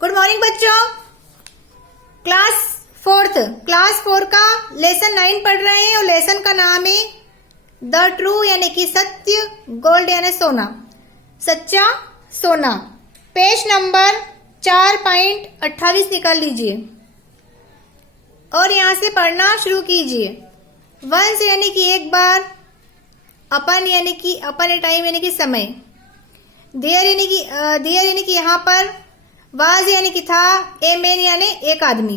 Good morning बच्चों। Class 4 का lesson 9 पढ़ रहे हैं और लेसन का नाम है द ट्रू यानी कि सत्य, गोल्ड यानी सोना, सच्चा सोना। पेज नंबर 4.28 निकाल लीजिए और यहां से पढ़ना शुरू कीजिए। वंस यानी कि एक बार, अपन यानी कि अपन ए टाइम यानी कि समय, देयर यानी कि यहाँ पर, वाज यानी कि था, ए मैन यानी एक आदमी।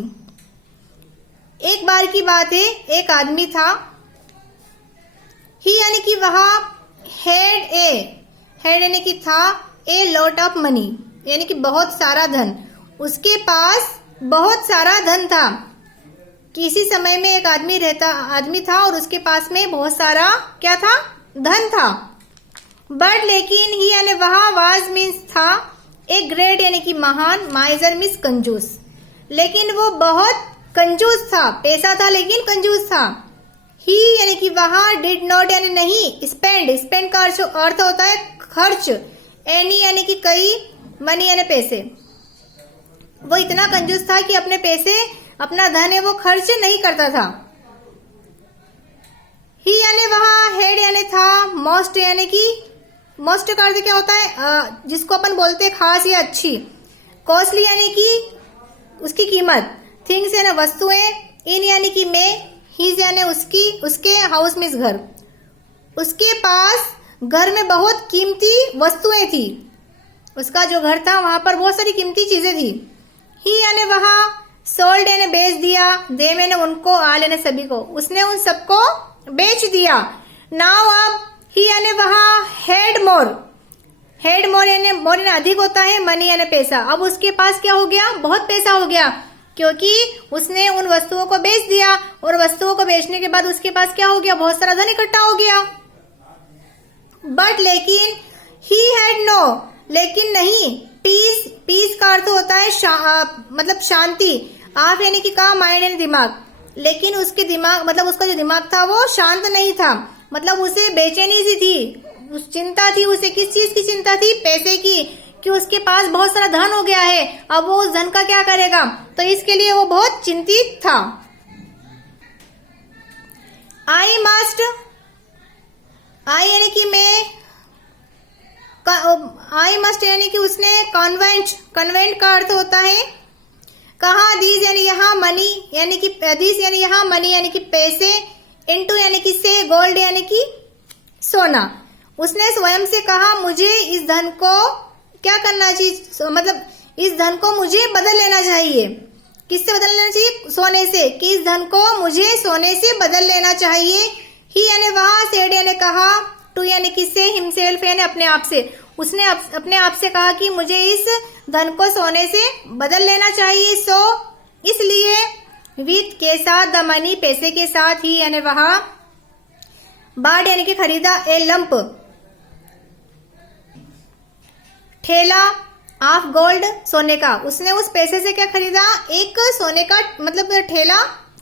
एक बार की बात है, एक आदमी था। ही यानी कि वहां, हैड यानी कि था, ए लॉट ऑफ मनी यानी कि बहुत सारा धन, उसके पास बहुत सारा धन था। किसी समय में एक आदमी था और उसके पास में बहुत सारा क्या था, धन था। बट लेकिन ही यानी वहां, वाज मीन्स था, एक ग्रेट यानी कि महान, माइजर मीन्स कंजूस, लेकिन वो बहुत कंजूस था, पैसा था लेकिन कंजूस था। ही यानी कि वहां, डिड नॉट यानी नहीं, स्पेंड का अर्थ होता है खर्च, एनी यानी कि कई, मनी यानी पैसे। वो इतना कंजूस था कि अपने पैसे, अपना धन है वो खर्च नहीं करता था। ही यानी वहां, हेड यानी था, मोस्ट यानी कि, मोस्ट का अर्थ क्या होता है, जिसको अपन बोलते हैं खास या अच्छी। कॉस्टली यानी कि उसकी कीमत, थिंग्स यानी वस्तुएं, इन यानी कि में, हीज यानी उसकी, उसके, हाउस मीन्स घर। उसके पास घर में बहुत कीमती वस्तुएं थी। उसका जो घर था वहां पर बहुत सारी कीमती चीजें थी। ही यानी वहां, सोल्ड यानी बेच दिया, देम यानी उनको, आल यानी सभी को, उसने उन सबको बेच दिया। नाउ अब, ही यानी वहां, हेड मोर यानी अधिक होता है, मनी यानी पैसा। अब उसके पास क्या हो गया, बहुत पैसा हो गया, क्योंकि उसने उन वस्तुओं को बेच दिया और वस्तुओं को बेचने के बाद उसके पास क्या हो गया, बहुत सारा धन इकट्ठा हो गया। बट लेकिन, ही हैड नो, लेकिन नहीं, पीस का अर्थ होता है मतलब शांति, आप यानी कि काम, माइंड यानी दिमाग, लेकिन उसके दिमाग मतलब उसका जो दिमाग था वो शांत नहीं था, मतलब उसे बेचैनी सी थी, चिंता थी उसे। किस चीज की चिंता थी, पैसे की, कि उसके पास बहुत सारा धन हो गया है, अब वो उस धन का क्या करेगा, तो इसके लिए वो बहुत चिंतित था। आई यानी कि मैं, आई मस्ट यानी कि उसने, कन्वेंट का अर्थ होता है कहा, दीज यानी यहाँ, मनी यानी कि दीज यानी यहाँ, मनी यानी कि पैसे, इनटू यानी कि से, गोल्ड यानी कि सोना। उसने स्वयं से कहा, मुझे इस धन को क्या करना चाहिए, मतलब इस धन को मुझे बदल लेना चाहिए। किससे बदल लेना चाहिए, सोने से, कि इस धन को मुझे सोने से बदल लेना चाहिए। ही यानी वहां, सेड यानी कहा, टू यानी कि से, हिमसेल्फ यानी अपने आप से, उसने अपने आप से कहा कि मुझे इस धन को सोने से बदल लेना चाहिए। सो इसलिए, विथ के साथ, द मनी पैसे के साथ, ही यानी वहां, बाड यानी कि खरीदा, ए लंप ठेला, ऑफ गोल्ड सोने का, उसने उस पैसे से क्या खरीदा, एक सोने का मतलब ठेला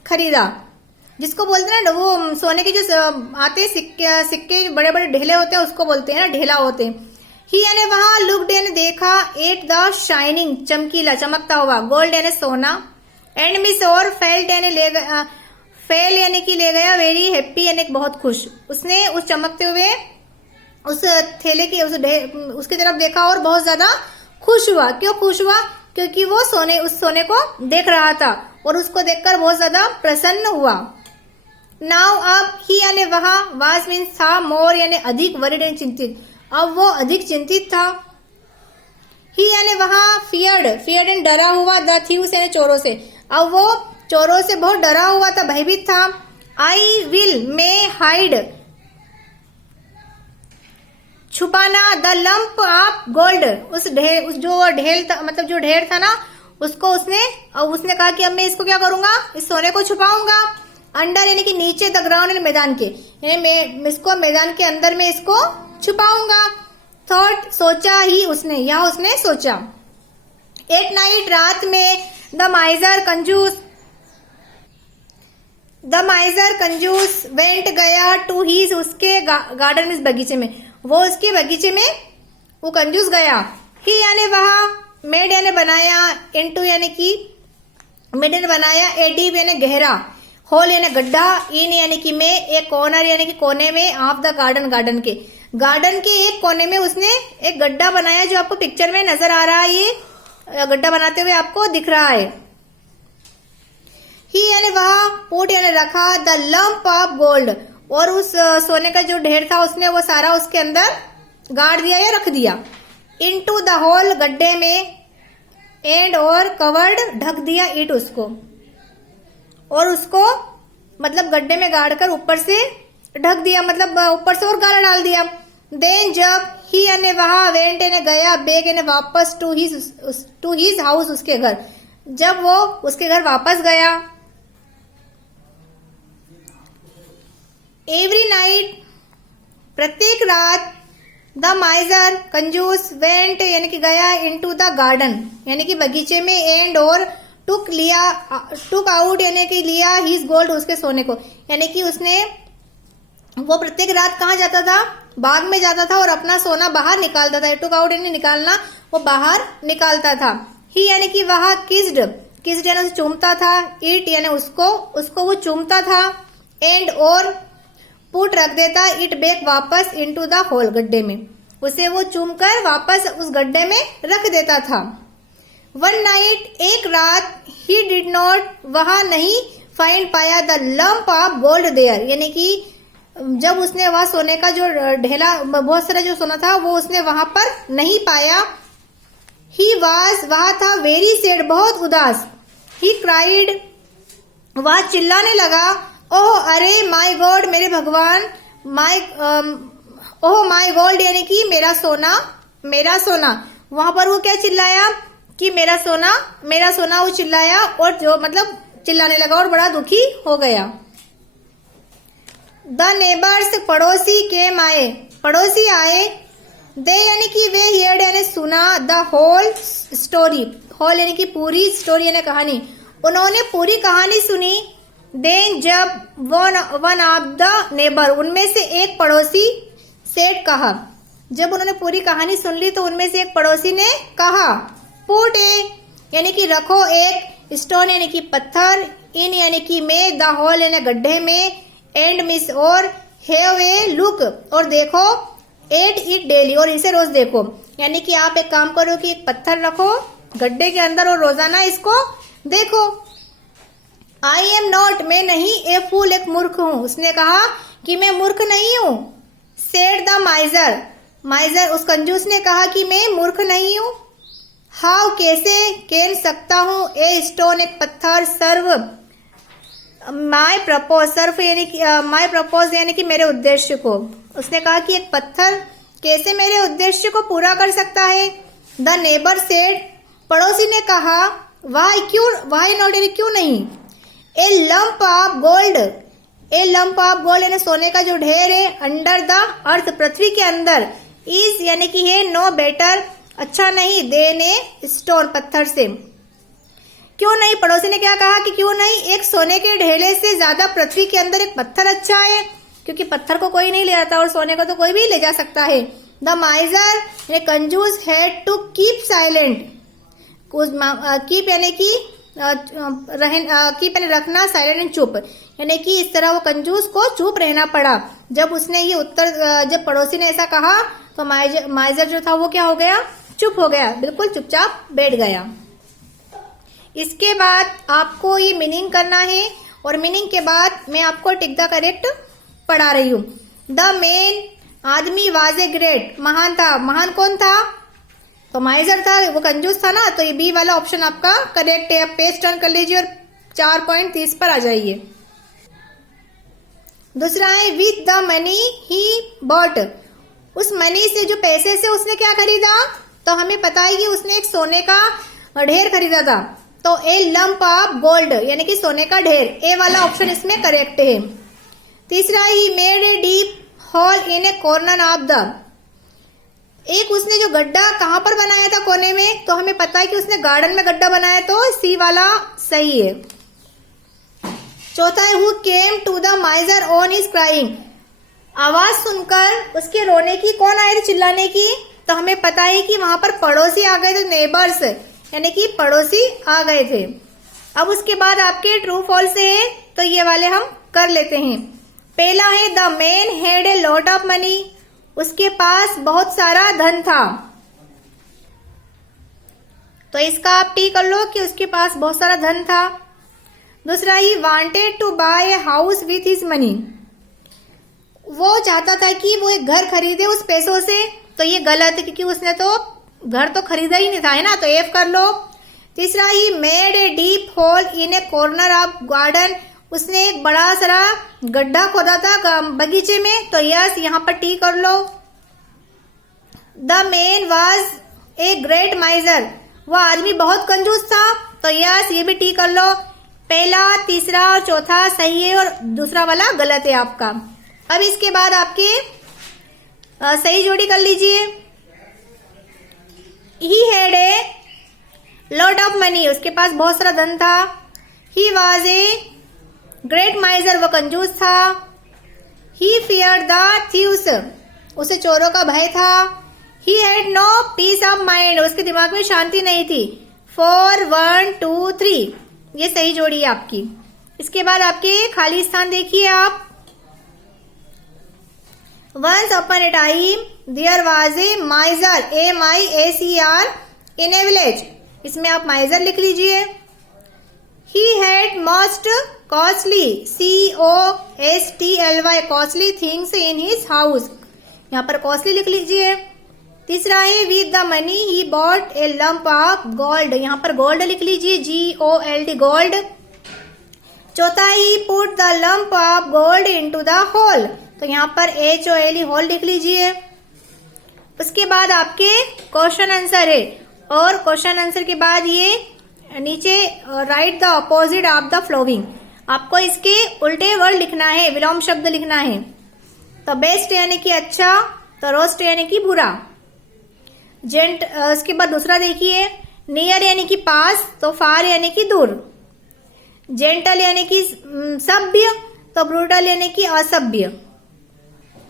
खरीदा, जिसको बोलते हैं ना वो सोने के जो आते हैं सिक्के बड़े बड़े ढेले होते हैं, उसको बोलते हैं ना, ढेला होते हैं। ही यानी वहां, लुक्ड यानी देखा, एट द शाइनिंग चमकीला, चमकता हुआ, गोल्ड यानी सोना, एंड मिस और, फेल्ट यानी ले गया, फेल यानी कि ले गया, वेरी हैप्पी यानी बहुत खुश। उसने उस चमकते हुए उस थैले की उसकी तरफ देखा और बहुत ज्यादा खुश हुआ। क्यों खुश हुआ, क्योंकि वो उस सोने को देख रहा था और उसको देखकर बहुत ज्यादा प्रसन्न हुआ। नाउ अब, ही यानी वहां, वाज मीन्स था, मोर यानी अधिक, वरिड यानी चिंतित, अब वो अधिक चिंतित था। ही यानी वहां, फियर्ड एंड डरा हुआ, द थीव्स यानी चोरों से, अब वो चोरों से बहुत डरा हुआ था, भयभीत था। आई विल, में, हाइड छुपाना, द लंप ऑफ गोल्ड, उस जो ढेल था, मतलब जो ढेर था ना, उसको उसने कहा कि अब मैं इसको क्या करूंगा, इस सोने को छुपाऊंगा। अंडर यानी कि नीचे, द ग्राउंड यानी मैदान के, यानी मैं इसको मैदान के अंदर में इसको छुपाऊंगा। थॉट सोचा, ही उसने, या उसने सोचा। एट नाइट रात में, द माइजर कंजूस वेंट गया, टू हीज उसके गार्डन में, बगीचे में, वो उसके बगीचे में वो कंजूस गया। ही यानी वहां, मेड यानी बनाया, इनटू यानी कि मेड यानी बनाया, ए डीप यानी गहरा, होल यानी गड्ढा, इन यानी कि में, एक कॉर्नर यानी कि कोने में, ऑफ द गार्डन गार्डन के एक कोने में उसने एक गड्ढा बनाया, जो आपको पिक्चर में नजर आ रहा है। ये गड्ढा बनाते हुए आपको दिख रहा है। ही यानी वह, पुट यानी रखा, द लंप ऑफ गोल्ड, और उस सोने का जो ढेर था उसने वो सारा उसके अंदर गाड़ दिया या रख दिया। इनटू द होल गड्ढे में, एंड और कवर्ड ढक दिया, इट उसको, और उसको मतलब गड्ढे में गाड़ कर ऊपर से ढक दिया, मतलब ऊपर से और गाला डाल दिया। देन जब ही यानी वहां, वेंट यानी गया, बैक यानी वापस, टू हिज हाउस उसके घर, जब वो उसके घर वापस गया। एवरी नाइट प्रत्येक रात, द माइजर कंजूस, वेंट यानी कि गया, इनटू द गार्डन यानी कि बगीचे में, एंड और टुक आउट यानी कि लिया, हिज गोल्ड उसके सोने को, यानी कि उसने वो प्रत्येक रात कहाँ जाता था, बाग में जाता था और अपना सोना बाहर निकालता था। टुक आउट यानी निकालना, वो बाहर निकालता था। ही यानी कि वह, किस्ड यानी चूमता था, इट यानी उसको वो चूमता था, एंड और पुट रख देता, इट बैक वापस, इनटू द होल गड्ढे में, उसे वो चूमकर वापस उस गड्ढे में रख देता था। वन नाइट एक रात, ही डिड नॉट वहां नहीं, फाइंड पाया, the lump of gold there, यानी कि जब उसने वह सोने का जो ढेला, बहुत सारा जो सोना था वो उसने वहां पर नहीं पाया। ही वाज वह था, वेरी सैड बहुत उदास। ही क्राइड वह चिल्लाने लगा, ओह अरे, माय गॉड मेरे भगवान, ओह माय गॉड यानी कि मेरा सोना, मेरा सोना। वहां पर वो क्या चिल्लाया कि मेरा सोना वो चिल्लाया, और जो मतलब चिल्लाने लगा और बड़ा दुखी हो गया। द नेबर्स पड़ोसी के माए, पड़ोसी आए, दे यानी कि वे, हियर्ड यानी सुना, द होल स्टोरी, होल यानी कि पूरी, स्टोरी यानी कहानी, उन्होंने पूरी कहानी सुनी। देन जब वन ऑफ द नेबर, उनमें से एक पड़ोसी, सेड कहा, जब उन्होंने पूरी कहानी सुन ली तो उनमें से एक पड़ोसी ने कहा, पुट यानी कि रखो एक, स्टोन यानी कि पत्थर, इन यानी कि में, द होल यानी गड्ढे में, एंड मिस और हैव ए लुक और देखो, एट इट डेली और इसे रोज देखो, यानी कि आप एक काम करो कि एक पत्थर रखो गड्ढे के अंदर और रोजाना इसको देखो। आई एम नॉट, मैं नहीं, ए फूल एक मूर्ख हूं, उसने कहा कि मैं मूर्ख नहीं हूं। सेड द माइजर उस कंजूस ने कहा कि मैं मूर्ख नहीं हूं। हाउ कैसे, कैन सकता हूं, ए स्टोन एक पत्थर, सर्व माई प्रपोज, सर्फ यानी कि माई प्रपोज यानी कि मेरे उद्देश्य को, उसने कहा कि एक पत्थर कैसे मेरे उद्देश्य को पूरा कर सकता है। द नेबर सेड, पड़ोसी ने कहा, वाई नॉट यानी क्यों नहीं। ए लंप ऑफ गोल्ड यानी सोने का जो ढेर है, अंडर द अर्थ पृथ्वी के अंदर, इज यानी कि है, नो बेटर अच्छा नहीं, देन ए स्टोन पत्थर से। क्यों नहीं, पड़ोसी ने क्या कहा कि क्यों नहीं, एक सोने के ढेले से ज्यादा पृथ्वी के अंदर एक पत्थर अच्छा है, क्योंकि पत्थर को कोई नहीं ले जाता और सोने को तो कोई भी ले जा सकता है। द माइजर कंजूस had to keep silent, keep यानी कि कीप यानी रखना, साइलेंट एंड चुप, यानी कि इस तरह वो कंजूस को चुप रहना पड़ा। जब उसने ये उत्तर, जब पड़ोसी ने ऐसा कहा तो माइजर जो था वो क्या हो गया, चुप हो गया, बिल्कुल चुपचाप बैठ गया। इसके बाद आपको ये मीनिंग करना है और मीनिंग के बाद मैं आपको टिक द करेक्ट पढ़ा रही हूँ। द मेन आदमी वाज ए ग्रेट, महान था, महान कौन था, तो माइजर था, वो कंजूस था ना, तो ये बी वाला ऑप्शन आपका करेक्ट है। आप पेज टर्न कर लीजिए और 4.30 पर आ जाइए। दूसरा है with the money he bought, उस मनी से, जो पैसे से उसने क्या खरीदा, तो हमें पता है कि उसने एक सोने का ढेर खरीदा था, तो ए लंप ऑफ गोल्ड यानी कि सोने का ढेर, ए वाला ऑप्शन इसमें करेक्ट है। तीसरा he made a deep whole in A corner of the, एक उसने जो गड्ढा कहां पर बनाया था, कोने में, तो हमें पता है कि उसने गार्डन में गड्ढा बनाया, तो सी वाला सही है। चौथा है who came to the miser on his crying, आवाज सुनकर उसके रोने की, कौन आए थे चिल्लाने की, तो हमें पता है कि वहां पर पड़ोसी आ गए थे, नेबर्स यानी कि पड़ोसी आ गए थे। अब उसके बाद आपके ट्रू फॉल्स है, तो ये वाले हम कर लेते हैं। पहला है the man had a lot of money, उसके पास बहुत सारा धन था। तो इसका आप टी कर लो कि उसके पास बहुत सारा धन था। दूसरा he wanted to buy a house with his money, वो चाहता था कि वो एक घर खरीदे उस पैसों से। तो ये गलत है क्योंकि उसने तो घर तो खरीदा ही नहीं था, है ना, तो एफ कर लो। तीसरा he made a deep whole in A corner of garden, उसने एक बड़ा सारा गड्ढा खोदा था बगीचे में, तो यस यहाँ पर टी कर लो। The man was a great miser, वह आदमी बहुत कंजूस था, तो यस ये भी टी कर लो। पहला, तीसरा और चौथा सही है और दूसरा वाला गलत है आपका। अब इसके बाद आपके सही जोड़ी कर लीजिए। He had a lot of money, उसके पास बहुत सारा धन था। ही वॉज ए ग्रेट माइजर, वो कंजूस था। ही फियर्ड द थीव्स, उसे चोरों का भय था। He had no peace of mind, उसके दिमाग में शांति नहीं थी। 4, 1, 2, 3 ये सही जोड़ी है आपकी। इसके बाद आपके खाली स्थान देखिए आप। Once upon a time there was a miser, M-I-S-E-R, in a village, इसमें आप miser लिख लीजिए। He had most costly, C-O-S-T-L-Y, costly things in his house, यहाँ पर costly लिख लीजिए। तीसरा है with the money he bought a lump of gold, यहाँ पर gold लिख लीजिए, G-O-L-D, gold। चौथा ही put the lump of gold into the hole, तो यहाँ पर HOLE होल लिख लीजिए। उसके बाद आपके क्वेश्चन आंसर है, और क्वेश्चन आंसर के बाद ये नीचे right the opposite of the flowing, आपको इसके उल्टे वर्ड लिखना है, विलोम शब्द लिखना है। तो बेस्ट यानी कि अच्छा, तो रोस्ट यानी कि बुरा। जेंट उसके बाद दूसरा देखिए, नियर यानी कि पास, तो फार यानी कि दूर। जेंटल यानी कि सभ्य, तो ब्रूटल यानी कि असभ्य।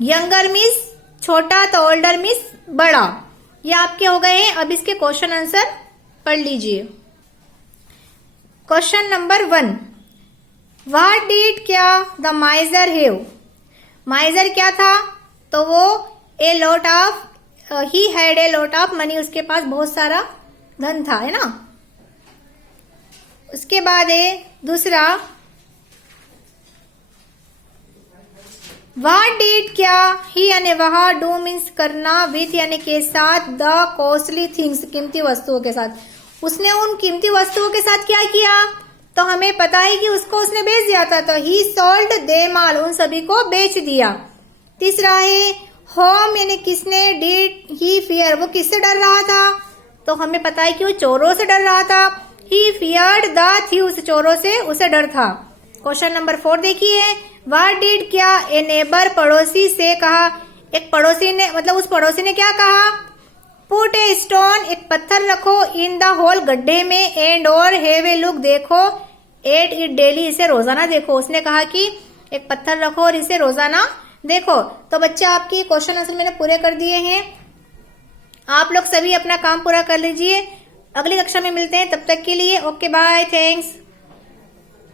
यंगर मिस छोटा, तो ओल्डर मिस बड़ा। ये आपके हो गए हैं। अब इसके क्वेश्चन आंसर पढ़ लीजिए। क्वेश्चन नंबर 1, व्हाट डिड क्या द माइजर हैव, माइजर क्या था, तो वो a lot of, he had a lot of money, उसके पास बहुत सारा धन था, है ना। उसके बाद है दूसरा, व्हाट डिड क्या, ही यानी वह, डू मीन्स करना, विथ यानी के साथ, द कॉस्टली थिंग्स कीमती वस्तुओं के साथ, उसने उन कीमती वस्तुओं के साथ क्या किया, तो हमें पता है कि उसको उसने बेच दिया था, तो ही सोल्ड देम ऑल, उन सभी को बेच दिया। तीसरा है होम यानी किसने, डिड ही फियर, वो किससे डर रहा था, तो हमें पता है कि वो चोरों से डर रहा था। ही फियर्ड द थीव्स, चोरों से उसे डर था। क्वेश्चन नंबर 4 देखिए, व्हाट डिड क्या ए नेबर, पड़ोसी से कहा, एक पड़ोसी ने, मतलब उस पड़ोसी ने क्या कहा, पुट ए स्टोन, एक पत्थर रखो, इन द होल, गड्ढे में, एंड और हैव ए लुक, देखो, एट इट डेली, इसे रोजाना देखो। उसने कहा कि एक पत्थर रखो और इसे रोजाना देखो। तो बच्चे आपके क्वेश्चन आंसर मैंने पूरे कर दिए हैं। आप लोग सभी अपना काम पूरा कर लीजिए। अगली कक्षा में मिलते हैं, तब तक के लिए ओके बाय, थैंक्स।